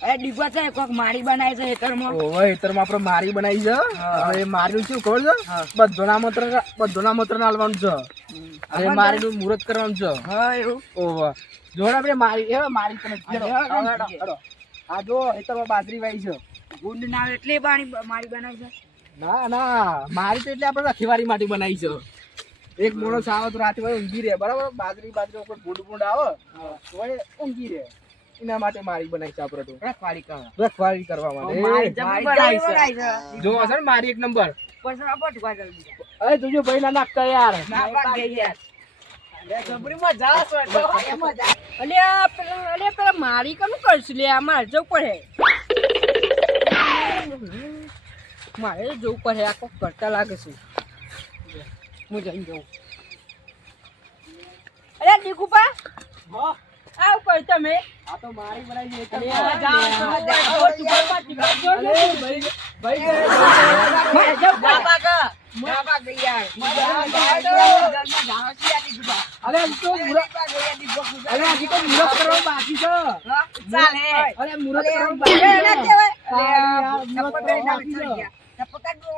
છે કોક મારી બનાવી છે હેતરમાં. ઓવે હેતરમાં આપણે મારી બનાવી છે? હવે મારીનું શું ખબર છે? બધોના મંત્ર બધોના મંત્ર નાલવાનું છે. અને મારીનું મુહૂર્ત કરવાનું છે. હા એવું. ઓવે જોડ આપણે મારી એ મારી તને હેડો, હા, હા, હેડો, હેડો. આ જો હેતરમાં બાજરી વાઈ છે. ગુંડ ના એટલે પાણી મારી બનાવી છે. ના ના. મારી તો એટલે આપણે રખીવારી માટે બનાવી છે. એક માણસ આવે તો રાતે ઊંઘી રહે. બરાબર? બાજરી બાજરી ઉપર ભૂંડ ભૂંડ આવે ઊંઘી રહે. એના માટે મારી બનાવી છે આપણે તો રખવાડી કરો. રખવારી કરવા માટે. મારી સર મારી એક નંબર. અરે તુજો ભાઈ ના નાખતા યાર મારી કનું કરશું? લે મારે જવું પડે. મારે જવું પડે આ કોક કરતા લાગે છે. હું જઈને જઉં. અરે દીકુપા આવ. કોઈ તમે આ તો મારી બનાવી છે. અરે મુરત કરવાનું બાકી છે.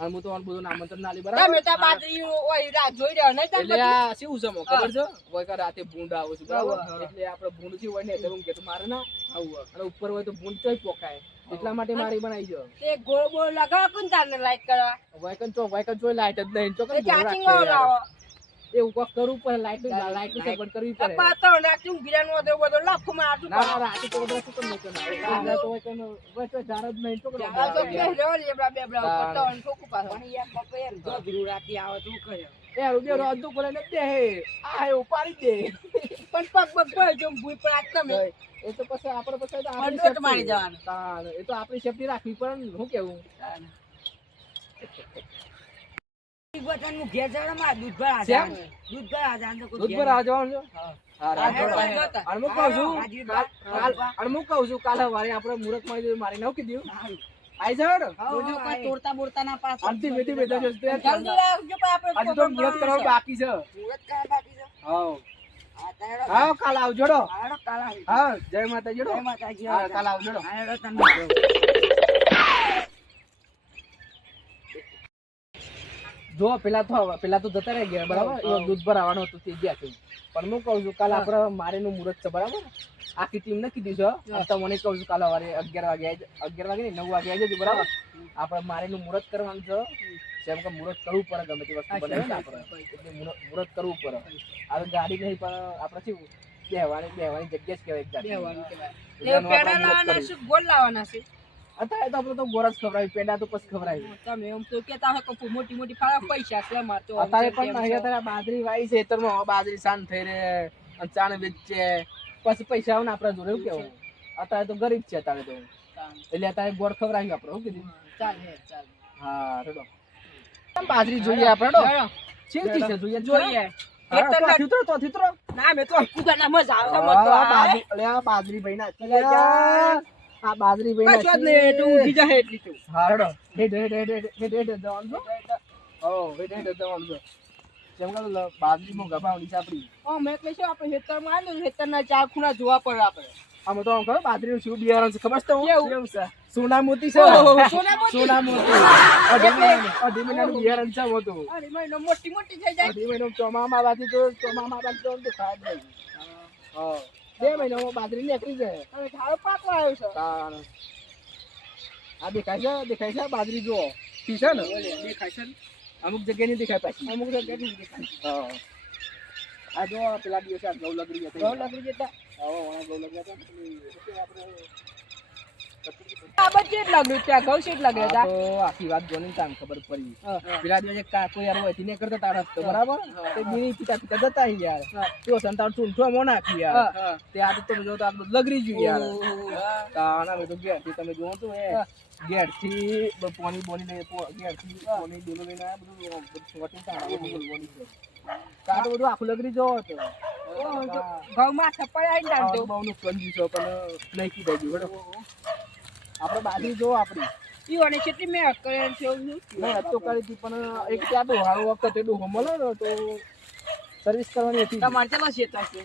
અને હું તો બધું આમંત્રણ ના લી, બરાબર? તમે તો પાદરી ઓય રાત જોઈ રહ્યો નહીં તમે એટલે આ શું છે મો, ખબર છે? હોય કા રાતે ભૂંડ આવે છે બરાબર. એટલે આપણે ભૂંડથી હોય ને એટલે હું કહેતો મારે ના આવું અને ઉપર હોય તો ભૂંડ ચોય પોકાય. એટલા માટે મારી બનાવી જો તે ગોળ ગોળ લગાવ કોણ તારને લાઈક કરવા? વાયકન ચો વાયકન ચોય લાઈટ જ નહીં. તો કે ચાર્જિંગ લાવો. એવું કોક કરવું પડે લાઈટ લાઈટની સગવડ કરવી પડે. પાતો નાખી ઊંઘીરાનો વધુ બધો માં મારતું ના ના રાતે તો બધા શું કરી નાખ્યો ના તો વાયકન બસ ધાર જ નહીં ચોકન આ તો પહેર્યો લેબડા બેબડા તો અને ઠોકું પાછો. પણ યાર બાપા એમ જો ધીરું રાતી આવે તું કરે. એ રૂપિયો રોજનું પડે ને દે આ હે ઉપાડી દે. પણ પગ પગ પડે જો ભૂઈ પર તમે. એ તો પછી આપણે પછી તો આપણી મંડોટ મારી જવાનું. એ તો આપણી સેફટી રાખવી પડે ને શું કેવું? હું ઘેર દૂધ ભરા? દૂધ ભરા દૂધ છે? કહું છું, કાલ- હા, કાલ- અને હું કહું છું, કાલે વારે આપણે મુહૂર્ત મારી દીધું, મારી નાખી દીધું. સારું. આઈ જાઓ હેડો. જોજો કોઈ તોડતા બોડતા ના પાસ આમથી બેઠી બેઠા છો, તે જલ્દી લાવજો પણ આપણે હજી તો મુહૂર્ત કરવાનું બાકી છે. મુહૂર્ત કયા બાકી છે? હાઉ. હા, કાલ આવજો હા, હેડો, કાલ આવીએ. હા, જય માતાજી જય માતાજી. કાલ આવજો હા, હેડો તમે. જો પેલા તો પેલા તો જતા રહી ગયા બરાબર? દૂધ ભરાવાનું હતું તે ગયા છું. પણ હું કહું છું કાલે આપણે મારેનું મુહૂર્ત છે બરાબર? આખી ટીમ ને કીધું છે તો મને કહું છું કાલે વારે અગિયાર વાગે અગિયાર વાગે નહીં નવ વાગે આવી જજો બરાબર? આપણે મારેનું મુહૂર્ત કરવાનું છે જેમ કે મુહૂર્ત કરવું પડે ગમે તે વસ્તુ બને ને આપણે. એટલે મુહૂર્ત કરવું પડે. હવે ગાડી નહીં પણ આપણે શું બેહવાની બેહવાની જગ્યા જ કહેવાય ગાડી. લાવવાના છે ગોળ લાવવાના છે? અત્યારે તો આપણે તો ગોરસ ખવડાવી પેંડા તો પછી ખવડાવી. તમે એમ તો કેતા હોય કે મોટી મોટી ફાળા પૈસા છે મારતો અત્યારે પણ અત્યારે બાજરી વાઈ છે તરમાં બાજરી શાંત થઈ રહે અને ચાણ વેચે પછી પૈસા આવે ને આપણા જોડે એવું કેવું? અત્યારે તો ગરીબ છે અત્યારે તો. એટલે અત્યારે ગોળ ખવડાવી આપણે શું કીધું. ચાલ હે ચાલ હા રેડો. બાજરી જોઈએ આપણે. ચીલથી છે જોઈએ જોઈએ. બાજરી ભાઈ ના આ બાજરી ભાઈ કશો જ નહીં, તું ઊંઘી જા એટલી તો. હા રેડો હેડ હેડ હેડ હેડ હેડ જવાનું છો હો હેડ હેડ જવાનું છો જેમ કે બાજરીમાં ગભાવણી ચાપડી ઓ મેં કહીશું આપણે ખેતરમાં આવીને તો ખેતરના ચાર ખૂણા જોવા પડે આપણે. આમ તો આમ ખબર બાજરીનું શું બિયારણ છે ખબર છે હું કેવું? સોના મોતી છે? સોના મોતી? સોના મોતી અઢી મહિનાનું બિયારણ છે મોટું મોટી મોટી થઈ જાય. અઢી મહિનાનું ચોમામાં બાજરી તો ચોમામાં આમ તો ખાય જ નહીં. હા. બે મહિનામાં બાજરી નીકળી જાય. હવે ઢાળો પાકવા આવ્યો છે. તાણ. આ દેખાય છે દેખાય છે બાજરી જુઓ. પી છે ને? દેખાય છે અમુક જગ્યાએ નહીં દેખાય પાછી. અમુક જગ્યાએ નહીં દેખાય. હા. આ જો પેલા દિવસે આ ઘઉં લગડી ગયા ઘઉં લગડી જતા. હા, ગૌ ઘઉં લગ્યા હતા આપણે જ ઘઉં લગડ્યા હતા. તો આખી વાત જોઈને તાન ખબર પડી. પેલા દિવસે કાકો યાર હોય તેને કરતા તારા હપ્તો બરાબર? તે બીડી પીતા પીતા જતા યાર તો સંતાન ચૂંઠો મો નાખી યાર. તે આ તો તમે જો તો આ લગરી ગયું યાર. તાના મેં તો ઘેર તમે જોવો તો એ ઘેરથી બ- બોની લઈ ઘેરથી પોણી ડોલો લઈને આયા બધું બોલવાની છે. આખું લગરી જોવો તો. ઘઉં જો ઘઉંમાં થપ્પડ આવીને આ બહુ છે પણ નહીં કીધા. આપણે બાજુ જો આપણી. ઈ કેટલી મેં અકળાય છે એવું શું? નહીં આજ તો કરી હતી પણ એક ત્યાં ડોહાળો વખત એ ડોહો ને તો સર્વિસ કરવાની હતી. તમારે ચાલો શેતા છે?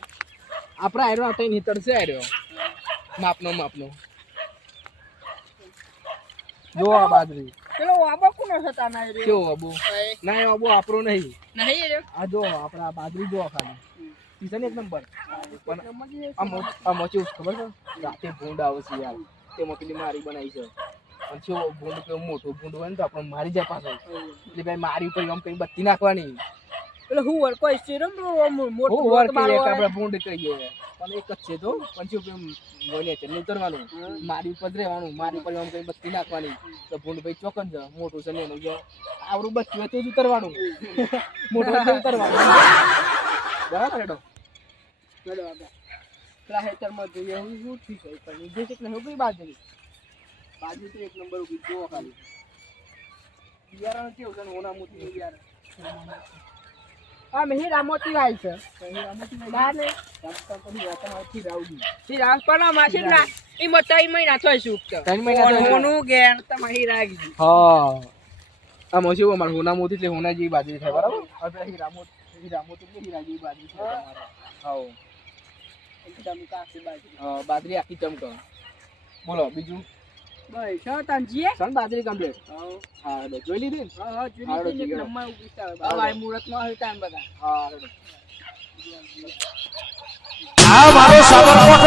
આપણા આયરો આ તઈને છે આયરો. માપનો માપનો. જો આ બાજરી. પેલો વાબો કોનો થતા ના રે કેવો ના એ આપણો નહીં. નહીં રે આ જો આપણા બાજરી જો ખાલી. ઈ ને એક નંબર. પણ આ મોચી ખબર છે? રાતે ભૂંડ આવશે યાર. તેમાં પેલી મારી બનાવી છે. અને કેવો ભૂંડ કેવો મોટો ભૂંડ હોય ને તો આપણે મારી જાય પાછો. એટલે ભાઈ મારી ઉપર આમ કઈ બત્તી નાખવાની. એટલે હું વર્ક કોઈ સિરમ મોટો વર્ક આપણે ભૂંડ કહીએ પણ એક જ છે તો શું કેમ મોને છે ઉતરવાનું. મારી ઉપર રહેવાનું. મારી ઉપર આમ કઈ બત્તી નાખવાની. તો ભૂંડ ભાઈ ચોકન છે. મોટું છે ને એનું જો આવડું બચ્ચું હોય તો જ ઉતરવાનું. મોટું હોય ઉતરવાનું. બરાબર હેડો. પેલા હેતરમાં જોઈએ હું શું હોય પણ જે છે કે નહીં બાજરી. બાજરી તો એક નંબર ઊભી જુઓ ખાલી. બિયારણ કેવું છે ને ઓના મોતી બિયારણ આ મેહી રામોતી આવી છે. પણ માસી ના ઈ મતાઈ મહિના થોય શું ત્રણ મહિના. હોનું ગેણ તમારી રાગી હા. શું અમારે હોના મોતી એટલે હોના જેવી બાજરી થાય બરાબર? હીરા મોતી હીરા મોતી હીરા જેવી બાજરી થાય તમારે. હા. બાજરી આખી ચમક. બોલો બીજું? બાજરી કમ્પ્લીટ હા. જોઈ લીધી હા હા જોઈ લીધી હોય ટાઈમ બધા. હા આ મારો સાબરકોટ